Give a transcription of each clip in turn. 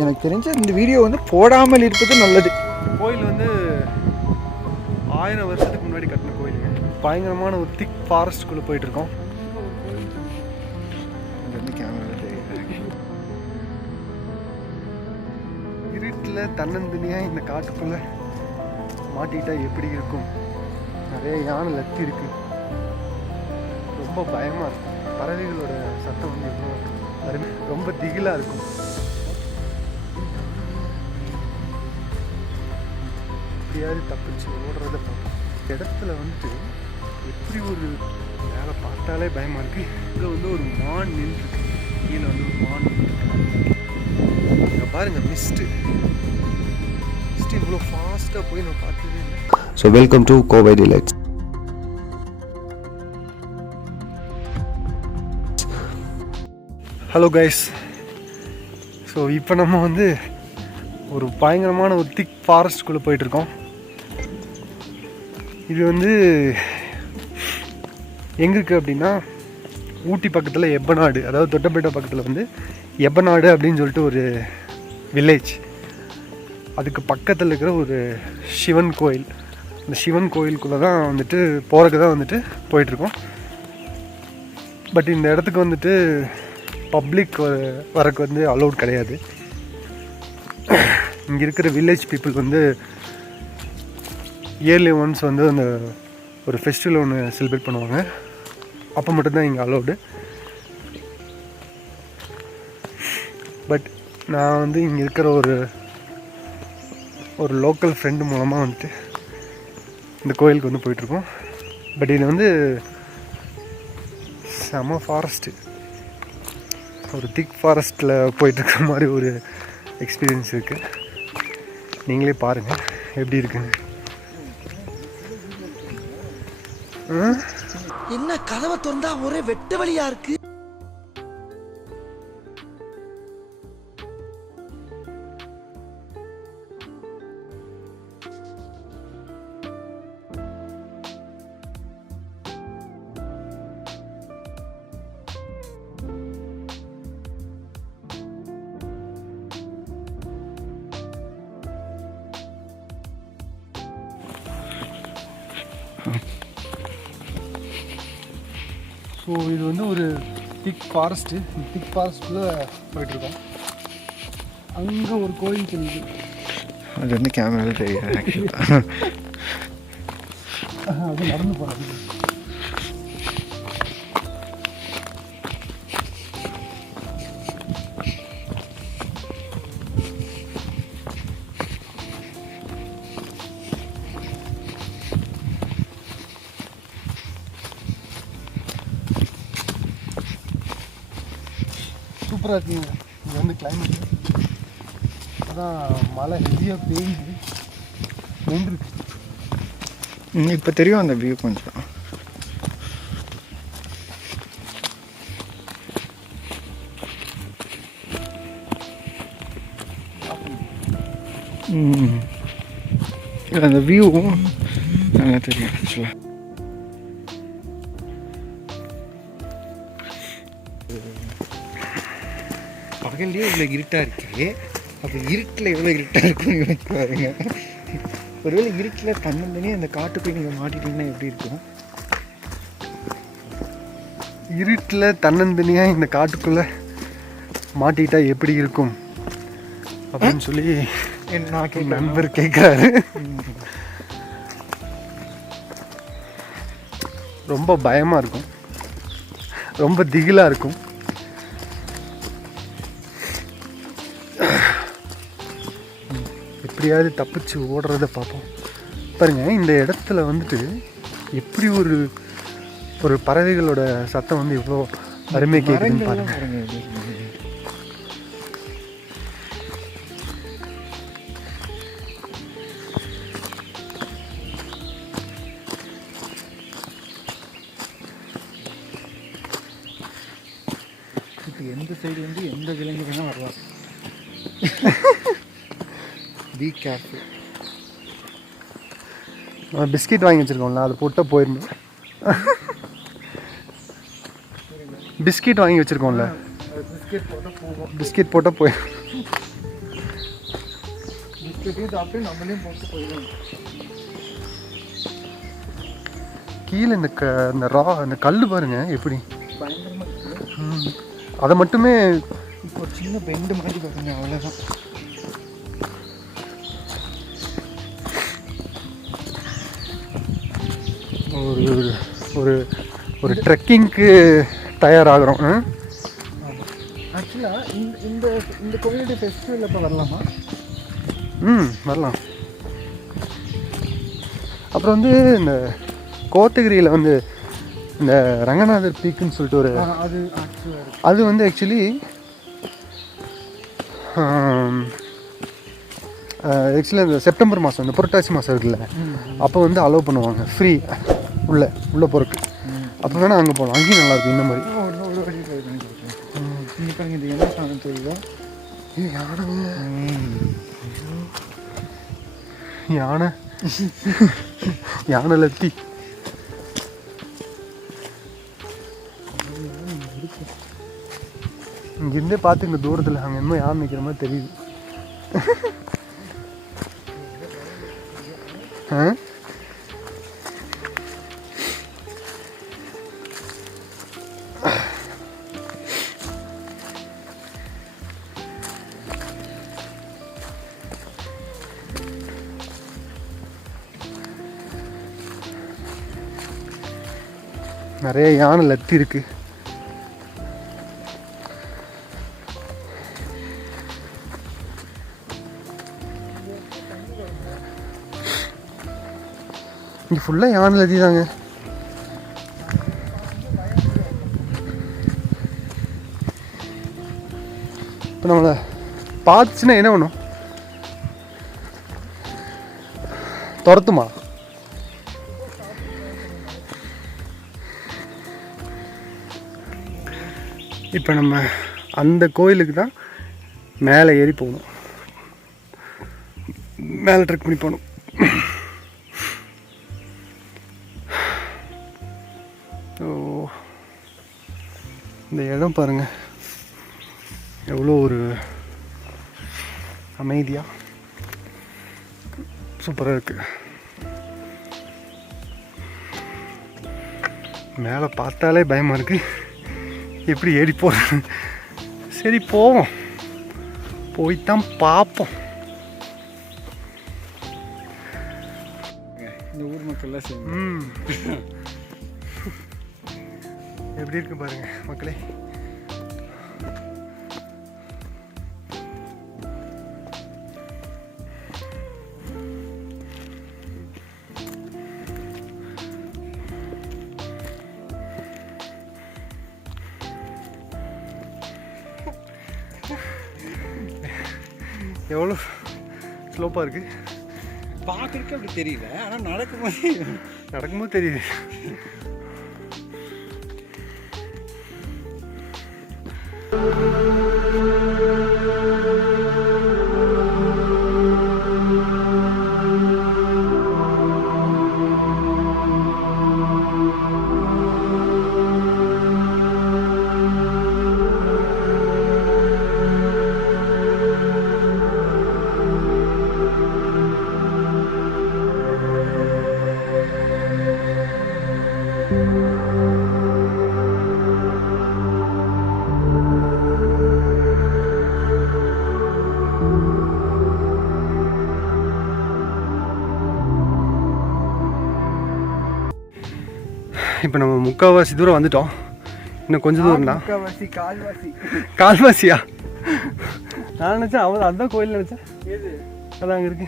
எனக்கு தெரிஞ்ச இந்த வீடியோ வந்து போடாமல் இருப்பது நல்லது. கோயில் வந்து 1000 வருஷத்துக்கு முன்னாடி கட்டின கோயிலுங்க. பயங்கரமான ஒரு திக் ஃபாரஸ்ட்டுக்குள்ளே போயிட்டுருக்கோம். இருட்டில் தன்னந்தனியாக இந்த காட்டுக்குள்ளே மாட்டிக்கிட்டா எப்படி இருக்கும்? நிறைய யானை லத்தி இருக்கு. ரொம்ப பயமாக இருக்கும். பறவைகளோட சத்தம் வந்து எவ்வளோ ரொம்ப திகிலாக இருக்கும். எப்படியாவது தப்பிச்சு ஓடுறத பார்ப்போம். இடத்துல வந்துட்டு எப்படி ஒரு மேலே பார்த்தாலே பயமாக இருக்குது. இங்கே வந்து ஒரு மான் நின்றுருக்கு. கீழே வந்து ஒரு மான் நின்றுருக்கு. இங்கே பாருங்கள் மிஸ்ட்டு இவ்வளோ ஃபாஸ்ட்டாக போய் நான் பார்த்ததே இல்லை. So welcome to Kovai delights. Hello guys. So இப்போ நம்ம வந்து ஒரு பயங்கரமான ஒரு திக் ஃபாரஸ்ட்டுக்குள்ளே போயிட்டுருக்கோம். இது வந்து எங்கே இருக்குது அப்படின்னா ஊட்டி பக்கத்தில் எப்பநாடு, அதாவது தொட்டபேட்டா பக்கத்தில் வந்து எப்பநாடு அப்படின்னு சொல்லிட்டு ஒரு வில்லேஜ். அதுக்கு பக்கத்தில் இருக்கிற ஒரு சிவன் கோயில். அந்த சிவன் கோயிலுக்குள்ளே தான் வந்துட்டு போகிறதுக்கு தான் வந்துட்டு போயிட்டுருக்கோம். பட் இந்த இடத்துக்கு வந்துட்டு பப்ளிக் வரக்கு வந்து அலௌட் கிடையாது. இங்கே இருக்கிற வில்லேஜ் பீப்புள் வந்து இயர்லி ஒன்ஸ் வந்து அந்த ஒரு ஃபெஸ்டிவல் ஒன்று செலிப்ரேட் பண்ணுவாங்க. அப்போ மட்டும்தான் இங்கே அலௌடு. பட் நான் வந்து இங்கே இருக்கிற ஒரு லோக்கல் ஃப்ரெண்டு மூலமாக வந்துட்டு இந்த கோயிலுக்கு வந்து போயிட்டுருக்கோம். பட் இது வந்து செம ஃபாரஸ்ட்டு, ஒரு திக் ஃபாரஸ்ட்டில் போயிட்டுருக்க மாதிரி ஒரு எக்ஸ்பீரியன்ஸ் இருக்குது. நீங்களே பாருங்கள் எப்படி இருக்குன்னு. என்ன கதவை திறந்தா ஒரே வெட்ட வழியா இருக்கு. ஸோ இது வந்து ஒரு திக் ஃபாரஸ்ட்டு. இந்த திக் ஃபாரஸ்ட்டில் போயிட்டுருக்கோம். அங்கே ஒரு கோயில் தெரியுது. அது வந்து கேமராவில் தெரியாது ஆக்சுவலாக. அது நடந்து போகிறது. சூப்பராக இருக்குங்க. இது வந்து கிளைமேட் அதான் மழை ஹெவியாக பெய்யுது. நின்றுருக்கு. இப்போ தெரியும் அந்த வியூ கொஞ்சம். அந்த வியூ நல்லா தெரியும் ஆக்சுவலாக. பகல்லையே இவ்வளோ இருட்டாக இருக்குது. அப்போ இருட்டில் எவ்வளோ இருட்டாக இருக்குன்னு பாருங்க. ஒருவேளை இருட்டில் தன்னந்தனே அந்த காட்டுக்குள்ளே நீங்கள் மாட்டிட்டீங்கன்னா எப்படி இருக்கும்? இருட்டில் தன்னந்தனியாக இந்த காட்டுக்குள்ளே மாட்டிக்கிட்டா எப்படி இருக்கும் அப்படின்னு சொல்லி நான் நண்பர் கேட்குறாரு. ரொம்ப பயமாக இருக்கும், ரொம்ப திகிலாக இருக்கும். எப்படியாவது தப்பிச்சு ஓடுறத பார்ப்போம். பாருங்கள் இந்த இடத்துல வந்துட்டு எப்படி ஒரு பறவைகளோட சத்தம் வந்து எவ்வளோ அருமை கேட்குதுன்னு பாருங்கள். இப்போ எந்த சைடு வந்து எந்த விலங்கு வேணால் வரலாம். Be careful. பிஸ்கெட் வாங்கி வச்சுருக்கோம்ல, அதை போட்டால் போயிடணும். பிஸ்கெட் வாங்கி வச்சுருக்கோம்ல, பிஸ்கெட் போட்டால் போயிடும். பிஸ்கெட்டையும் சாப்பிட்டு நம்மளையும் போட்டு போயிடும். கீழே இந்த அந்த கல் பாருங்க எப்படி பயங்கரமாக இருக்குது. அதை மட்டுமே இப்போ ஒரு சின்ன பெண்டு மாதிரி பாருங்க, அவ்வளோதான். ஒரு ஒரு ஒரு ட்ரெக்கிங்க்கு தயாராகிறோம். ஆக்சுவலாக இந்த இந்த கோவிலுடைய ஃபெஸ்டிவல் இப்போ வரலாமா? வரலாம். அப்புறம் வந்து இந்த கோத்தகிரியில் வந்து இந்த ரங்கநாதர் பீக்குன்னு சொல்லிட்டு ஒரு அது ஆக்சுவலாக அது வந்து ஆக்சுவலி இந்த செப்டம்பர் மாதம் இந்த புரட்டாசி மாதம் இருக்குல்ல, அப்போ வந்து அலோவ் பண்ணுவாங்க ஃப்ரீ உள்ளே போகிறக்கு. அப்போ வேணால் அங்கே போகலாம், அங்கேயும் நல்லாயிருக்கும். இந்த மாதிரி ஒரு வழி ட்ரை பண்ணி கொடுக்குறேன். இங்கே பாருங்க, இது என்ன சாணம் தெரியுதா? யானை யானை லத்தி. இங்கேருந்தே பார்த்துங்க தூரத்தில் அங்கே இன்னும் யானை நிற்கிற மாதிரி தெரியுது. நிறைய யானை லத்தி இருக்கு. இங்கே ஃபுல்லாக யானை லத்தி தாங்க. இப்போ நம்மளை பார்த்துச்சுன்னா என்ன பண்ணும்? துரத்துமா? இப்போ நம்ம அந்த கோயிலுக்கு தான் மேலே ஏறி போகணும், மேலே ட்ரெக் பண்ணி போகணும். ஓ, இந்த இடம் பாருங்கள் எவ்வளோ ஒரு அமைதியாக சூப்பராக இருக்குது. மேலே பார்த்தாலே பயமாக இருக்குது, எப்படி ஏறி போகிறது? சரி போவோம், போய்தான் பார்ப்போம். இந்த ஊர் மக்கள்லாம் சேர்ந்து எப்படி இருக்கு பாருங்க மக்களே. எவ்வளோ ஸ்லோப்பாக இருக்குது பார்க்குறதுக்கு அப்படி தெரியல, ஆனால் நடக்கும்போது தெரியுது. இப்போ நம்ம முக்கால்வாசி தூரம் வந்துட்டோம், இன்னும் கொஞ்சம் தூரம் தான். கால்வாசியா? நான் நினச்சேன் அவன் அதுதான் கோயில் நினச்சேன். அதான் அங்கே இருக்கு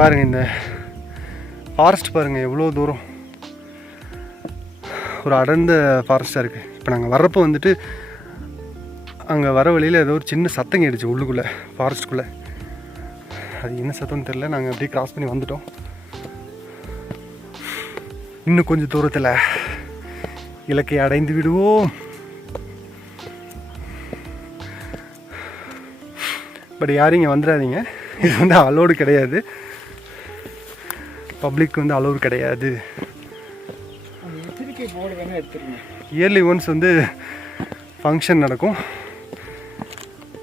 பாருங்கள். இந்த ஃபாரஸ்ட் பாருங்கள் எவ்வளோ தூரம், ஒரு அடர்ந்த ஃபாரஸ்ட்டாக இருக்குது. இப்போ நாங்கள் வர்றப்போ வந்துட்டு அங்கே வர வழியில் ஏதோ ஒரு சின்ன சத்தம் கேட்டுச்சு உள்ளுக்குள்ளே, ஃபாரஸ்ட்டுக்குள்ளே. அது என்ன சத்தம்னு தெரில. நாங்கள் அப்படியே கிராஸ் பண்ணி வந்துட்டோம். இன்னும் கொஞ்சம் தூரத்தில் இலக்கை அடைந்து விடுவோம். பட் யாரும் இங்கே வந்துடாதீங்க, இது வந்து அலோடு கிடையாது, பப்ளிக் வந்து அலோடு கிடையாது. இயர்லி ஒன்ஸ் வந்து ஃபங்க்ஷன் நடக்கும்,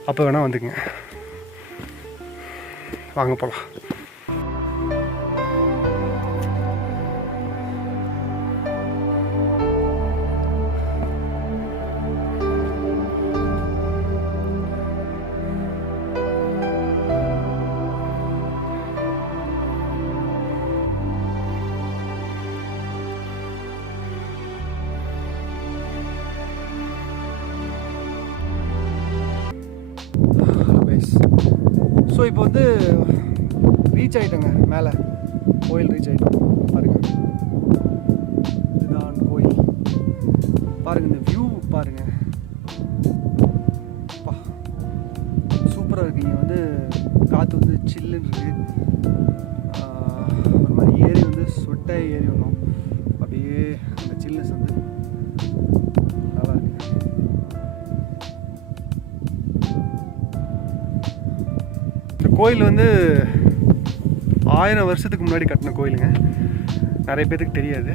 அப்போ வேணால் வந்துக்குங்க. வாங்க போகலாம். ஸோ இப்போ வந்து ரீச் ஆகிட்டோங்க, மேலே கோயில் ரீச் ஆகிட்டோம். பாருங்கள், இதுதான் கோயில். பாருங்கள், இந்த வியூ பாருங்கள், சூப்பராக இருக்குது. இங்கே வந்து காற்று வந்து சில்லுன்னு இருக்குது. ஒரு மாதிரி ஏரி வந்து சொட்டாக ஏறி வந்தோம். அப்படியே அந்த சில்னஸ் வந்து நல்லா இருக்குது. கோயில் வந்து 1000 வருஷத்துக்கு முன்னாடி கட்டின கோயிலுங்க. நிறைய பேருக்கு தெரியாது.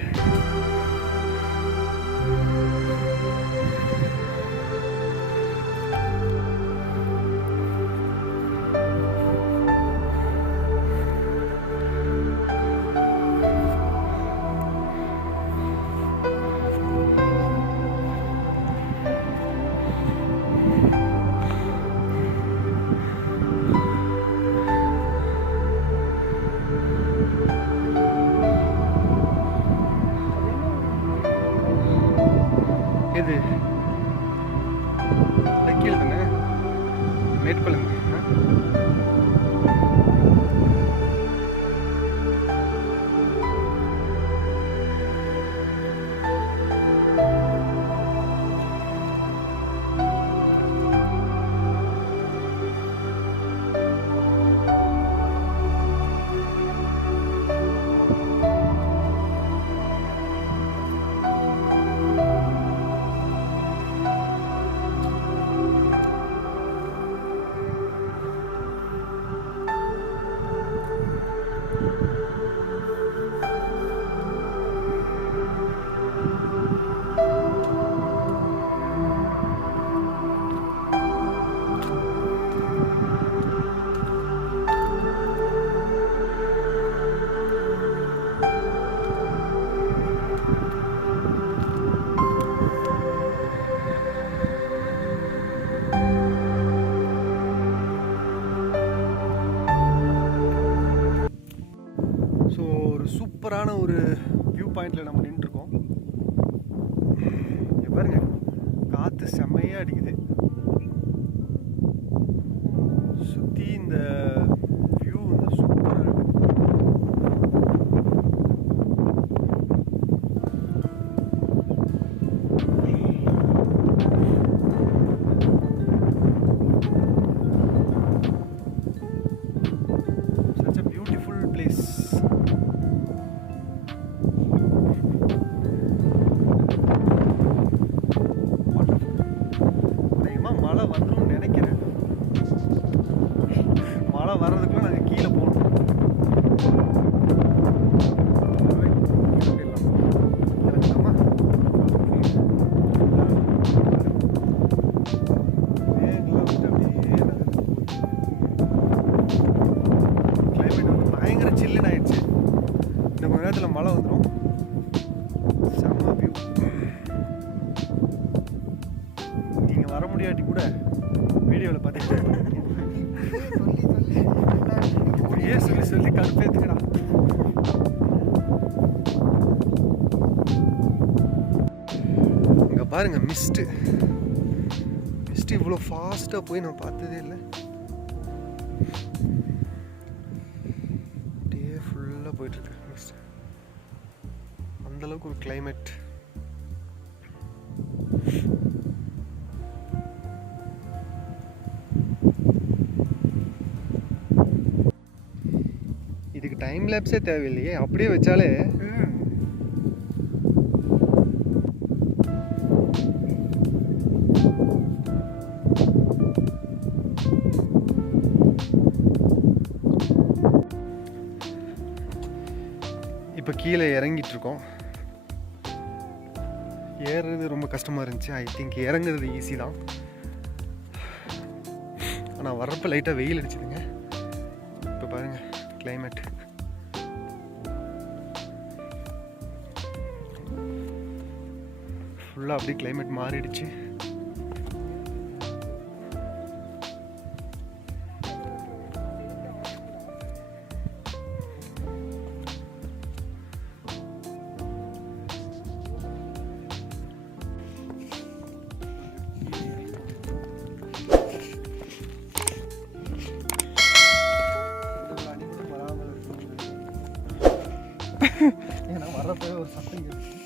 இது கீழே தானே மேற்கொள்ளுங்க. சூப்பரான ஒரு வியூ பாயிண்டில் நம்ம நின்றுருக்கோம். இங்கே பாருங்க, காற்று செம்மையாக அடிக்குது. சுற்றி இந்த வியூ வந்து சூப்பராக இருக்குது. Such a beautiful place. மழை வந்துடும் நினைக்கிறேன். மழை வர்றதுக்குள்ள நாங்கள் கீழே போகணும். கிளைமேட் வந்து பயங்கர சில்லுன்னு ஆயிடுச்சு. இன்னும் கொஞ்ச நேரத்தில் மழை வந்துடும். செம்ம வியூ. நீங்கள் வர முடியாட்டி கூட வீடியோவில் பார்த்தீங்கன்னா இப்படியே சொல்லி கடுப்பேற்றுக்கடா. இங்கே பாருங்கள், மிஸ்ட்டு இவ்வளோ ஃபாஸ்ட்டாக போய் நான் பார்த்ததே இல்லை. அப்படியே ஃபுல்லாக போயிட்டுருக்கு மிஸ்ட். அந்தளவுக்கு ஒரு கிளைமேட். இதுக்கு டைம் லேப்ஸே தேவையில்லையே, அப்படியே வச்சாலே இப்போ கீழே இறங்கிட்டு இருக்கோம். ஏறுறது ரொம்ப கஷ்டமாக இருந்துச்சு. ஐ திங்க் இறங்குறது ஈஸி தான். ஆனால் வர்றப்போ லைட்டாக வெயில் அடிச்சுதுங்க. இப்போ பாருங்கள் கிளைமேட். ஃபுல்லாக அப்படியே கிளைமேட் மாறிடுச்சு. ஏன்னா வர்றப்போ ஒரு சத்தம் கேட்டு